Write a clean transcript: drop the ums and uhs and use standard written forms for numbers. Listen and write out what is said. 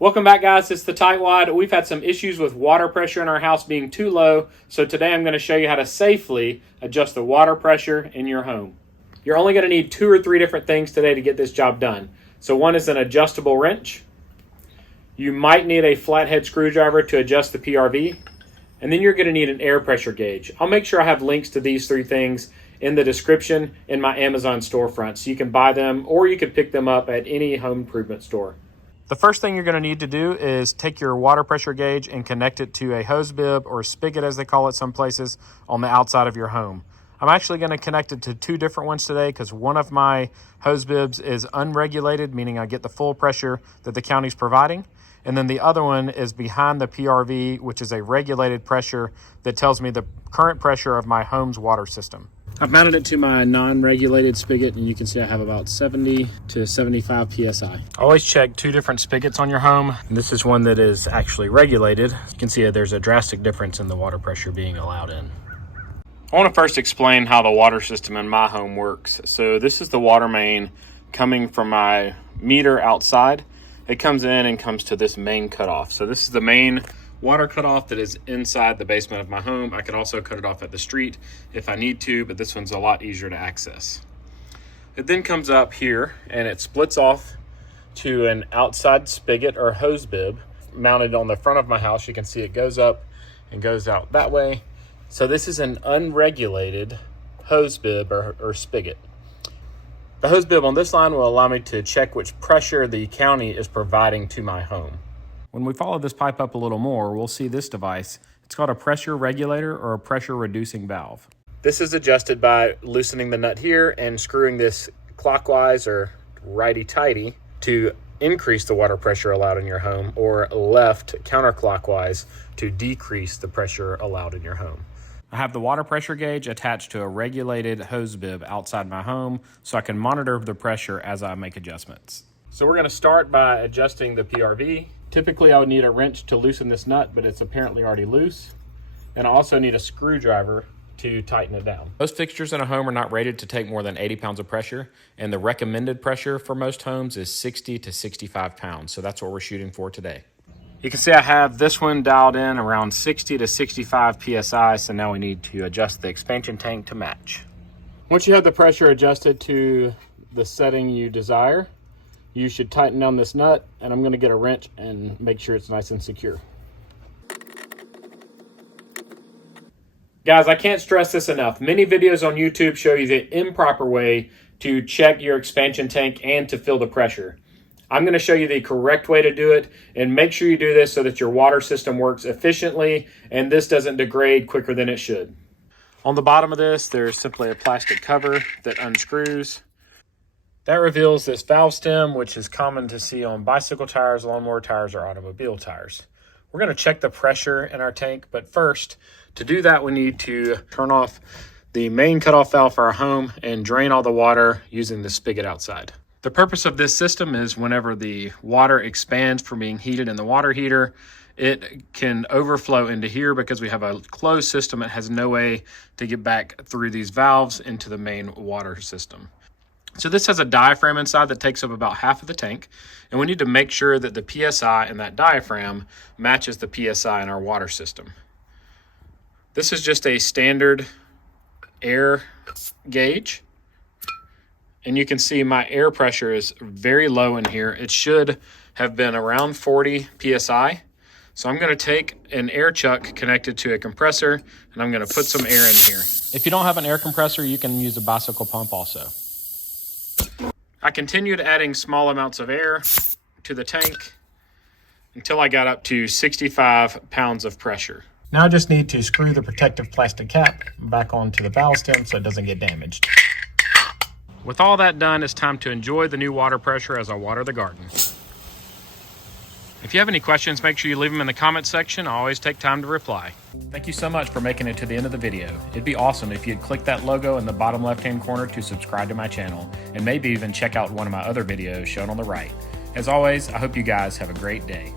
Welcome back, guys. It's the Tightwad. We've had some issues with water pressure in our house being too low, so today I'm going to show you how to safely adjust the water pressure in your home. You're only going to need 2 or 3 different things today to get this job done. So one is an adjustable wrench. You might need a flathead screwdriver to adjust the PRV, and then you're going to need an air pressure gauge. I'll make sure I have links to these 3 things in the description in my Amazon storefront, so you can buy them or you can pick them up at any home improvement store. The first thing you're going to need to do is take your water pressure gauge and connect it to a hose bib or spigot, as they call it some places, on the outside of your home. I'm actually going to connect it to 2 different ones today because one of my hose bibs is unregulated, meaning I get the full pressure that the county's providing. And then the other one is behind the PRV, which is a regulated pressure that tells me the current pressure of my home's water system. I've mounted it to my non-regulated spigot, and you can see I have about 70 to 75 PSI. Always check 2 different spigots on your home. And this is one that is actually regulated. You can see there's a drastic difference in the water pressure being allowed in. I want to first explain how the water system in my home works. So this is the water main coming from my meter outside. It comes in and comes to this main cutoff. So this is the main water cutoff that is inside the basement of my home. I could also cut it off at the street if I need to, but this one's a lot easier to access. It then comes up here and it splits off to an outside spigot or hose bib mounted on the front of my house. You can see it goes up and goes out that way. So this is an unregulated hose bib or spigot. The hose bib on this line will allow me to check which pressure the county is providing to my home. When we follow this pipe up a little more, we'll see this device. It's called a pressure regulator or a pressure reducing valve. This is adjusted by loosening the nut here and screwing this clockwise or righty-tighty to increase the water pressure allowed in your home, or left counterclockwise to decrease the pressure allowed in your home. I have the water pressure gauge attached to a regulated hose bib outside my home so I can monitor the pressure as I make adjustments. So we're going to start by adjusting the PRV. Typically I would need a wrench to loosen this nut, but it's apparently already loose. And I also need a screwdriver to tighten it down. Most fixtures in a home are not rated to take more than 80 pounds of pressure, and the recommended pressure for most homes is 60 to 65 pounds. So that's what we're shooting for today. You can see I have this one dialed in around 60 to 65 PSI, so now we need to adjust the expansion tank to match. Once you have the pressure adjusted to the setting you desire, you should tighten down this nut, and I'm going to get a wrench and make sure it's nice and secure. Guys, I can't stress this enough. Many videos on YouTube show you the improper way to check your expansion tank and to fill the pressure. I'm going to show you the correct way to do it, and make sure you do this so that your water system works efficiently and this doesn't degrade quicker than it should. On the bottom of this, there's simply a plastic cover that unscrews. That reveals this valve stem, which is common to see on bicycle tires, lawnmower tires, or automobile tires. We're going to check the pressure in our tank, but first, to do that, we need to turn off the main cutoff valve for our home and drain all the water using the spigot outside. The purpose of this system is whenever the water expands from being heated in the water heater, it can overflow into here because we have a closed system. It has no way to get back through these valves into the main water system. So this has a diaphragm inside that takes up about half of the tank, and we need to make sure that the PSI in that diaphragm matches the PSI in our water system. This is just a standard air gauge, and you can see my air pressure is very low in here. It should have been around 40 PSI. So I'm going to take an air chuck connected to a compressor, and I'm going to put some air in here. If you don't have an air compressor, you can use a bicycle pump also. I continued adding small amounts of air to the tank until I got up to 65 pounds of pressure. Now I just need to screw the protective plastic cap back onto the valve stem so it doesn't get damaged. With all that done, it's time to enjoy the new water pressure as I water the garden. If you have any questions, make sure you leave them in the comments section. I always take time to reply. Thank you so much for making it to the end of the video. It'd be awesome if you'd click that logo in the bottom left-hand corner to subscribe to my channel, and maybe even check out one of my other videos shown on the right. As always, I hope you guys have a great day.